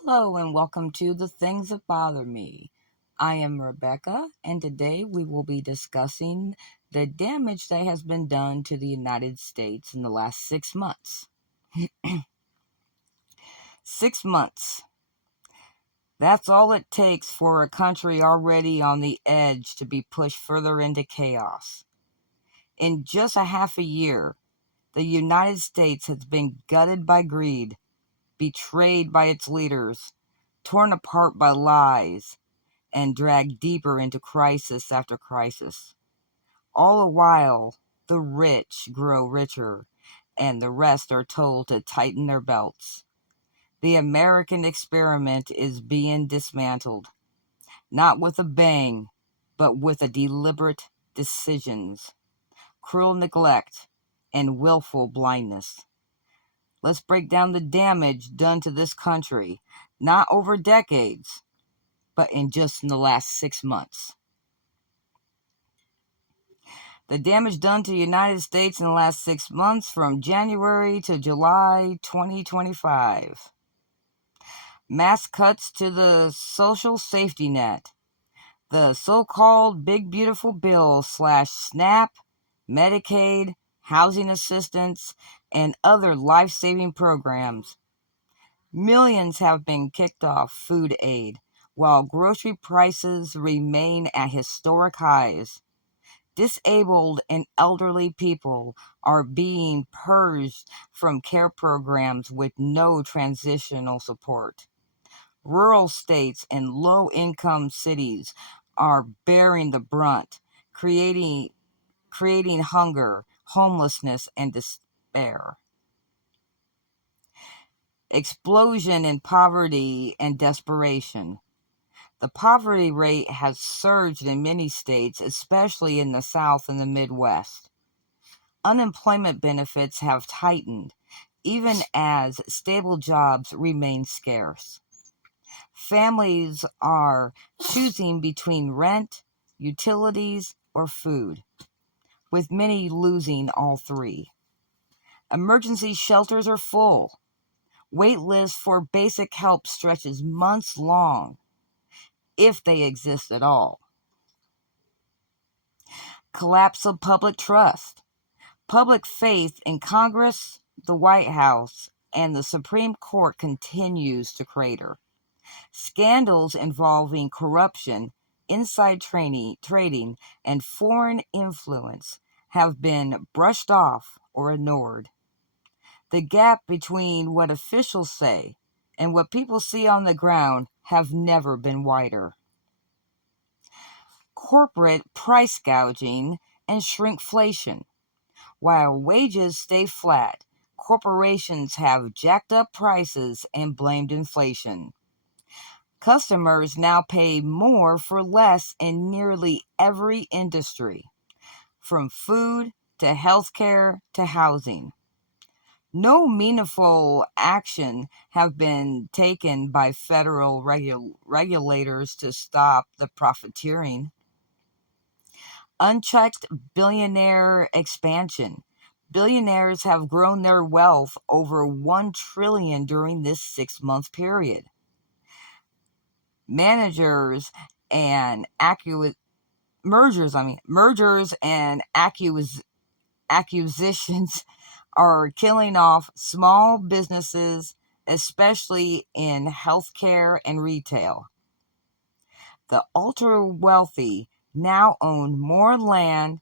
Hello and welcome to The Things That Bother Me. I am Rebecca, and today we will be discussing the damage that has been done to the United States in the last 6 months. 6 months. That's all it takes for a country already on the edge to be pushed further into chaos. In just a half a year, the United States has been gutted by greed, betrayed by its leaders, torn apart by lies, and dragged deeper into crisis after crisis. All the while, the rich grow richer, and the rest are told to tighten their belts. The American experiment is being dismantled, not with a bang, but with a deliberate decisions, cruel neglect, and willful blindness. Let's break down the damage done to this country, not over decades, but in just in the last 6 months. The damage done to the United States in the last 6 months from January to July 2025. Mass cuts to the social safety net. The so-called Big Beautiful Bill / SNAP, Medicaid, housing assistance, and other life-saving programs. Millions have been kicked off food aid, while grocery prices remain at historic highs. Disabled and elderly people are being purged from care programs with no transitional support. Rural states and low-income cities are bearing the brunt, creating hunger, homelessness, and despair. Explosion in poverty and desperation. The poverty rate has surged in many states, especially in the South and the Midwest. Unemployment benefits have tightened, even as stable jobs remain scarce. Families are choosing between rent, utilities, or food, with many losing all three. Emergency shelters are full. Wait lists for basic help stretches months long, if they exist at all. Collapse of public trust. Public faith in Congress, the White House, and the Supreme Court continues to crater. Scandals involving corruption, inside trading, and foreign influence have been brushed off or ignored. The gap between what officials say and what people see on the ground have never been wider. Corporate price gouging and shrinkflation. While wages stay flat, corporations have jacked up prices and blamed inflation. Customers now pay more for less in nearly every industry, from food to healthcare to housing. No meaningful action have been taken by federal regulators to stop the profiteering. Unchecked billionaire expansion. Billionaires have grown their wealth over $1 trillion during this 6-month period. Mergers and acquisitions are killing off small businesses, especially in healthcare and retail. The ultra wealthy now own more land,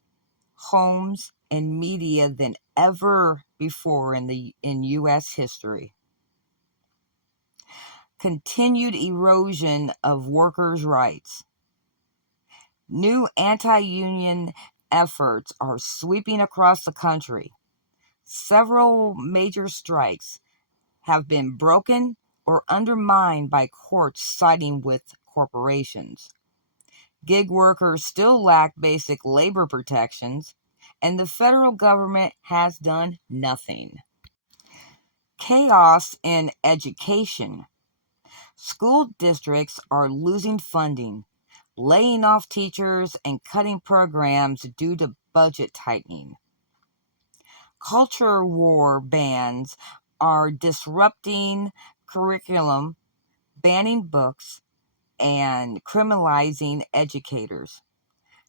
homes, and media than ever before in U.S. history. Continued erosion of workers' rights. New anti-union efforts are sweeping across the country. Several major strikes have been broken or undermined by courts siding with corporations. Gig workers still lack basic labor protections, and the federal government has done nothing. Chaos in education. School districts are losing funding, laying off teachers, and cutting programs due to budget tightening. Culture war bans are disrupting curriculum banning books, and criminalizing educators.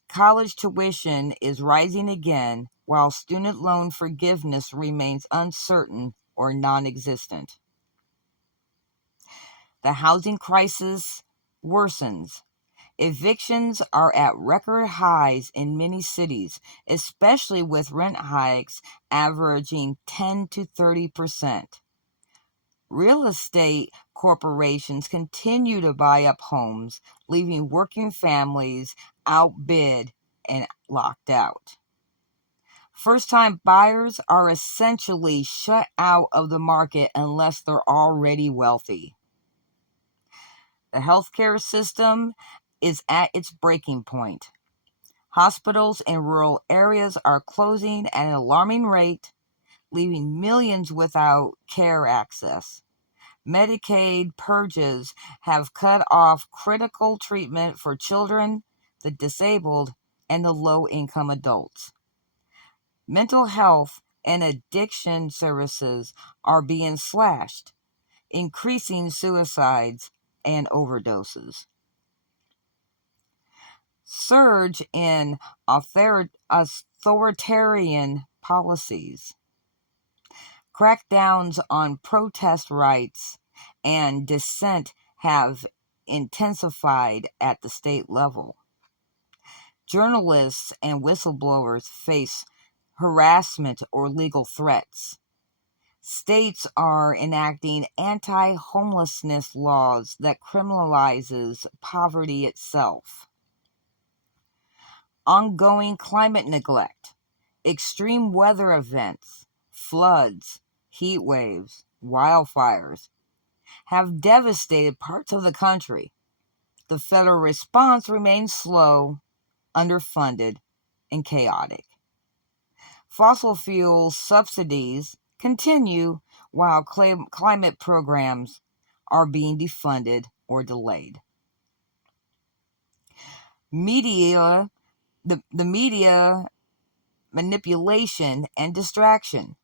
College tuition is rising again, while student loan forgiveness remains uncertain or non existent. The housing crisis worsens. Evictions are at record highs in many cities, especially with rent hikes averaging 10 to 30%. Real estate corporations continue to buy up homes, leaving working families outbid and locked out. First-time buyers are essentially shut out of the market unless they're already wealthy. The healthcare system is at its breaking point. Hospitals in rural areas are closing at an alarming rate, leaving millions without care access. Medicaid purges have cut off critical treatment for children, the disabled, and the low-income adults. Mental health and addiction services are being slashed, increasing suicides and overdoses. Surge in authoritarian policies. Crackdowns on protest rights and dissent have intensified at the state level. Journalists and whistleblowers face harassment or legal threats. States are enacting anti-homelessness laws that criminalizes poverty itself. Ongoing climate neglect, extreme weather events, floods, heat waves, wildfires have devastated parts of the country. The federal response remains slow, underfunded, and chaotic. Fossil fuel subsidies continue while climate programs are being defunded or delayed. The media manipulation and distraction.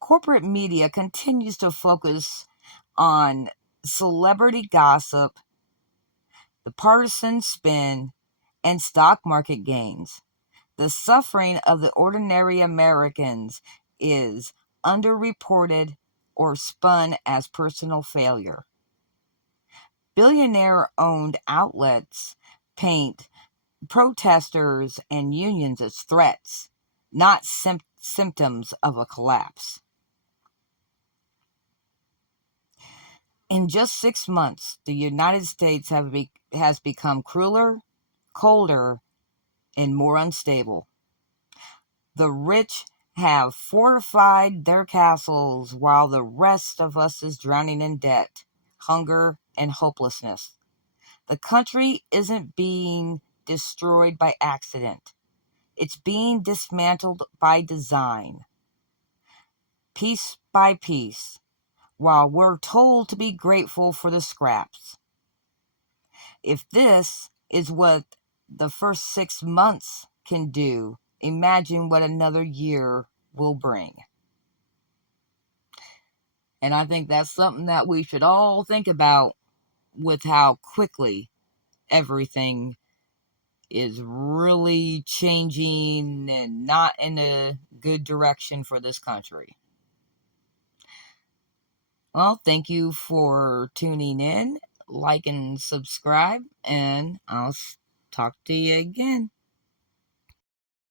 Corporate media continues to focus on celebrity gossip, the partisan spin, and stock market gains. The suffering of the ordinary Americans is underreported or spun as personal failure. Billionaire-owned outlets paint protesters and unions as threats, not symptoms of a collapse. In just 6 months, the United States has become crueler, colder, and more unstable. The rich have fortified their castles while the rest of us is drowning in debt, hunger, and hopelessness. The country isn't being destroyed by accident. It's being dismantled by design, piece by piece, while we're told to be grateful for the scraps. If this is what the first 6 months can do, imagine what another year will bring. And I think that's something that we should all think about with how quickly everything is really changing and not in a good direction for this country. Well, thank you for tuning in. Like and subscribe, and I'll talk to you again.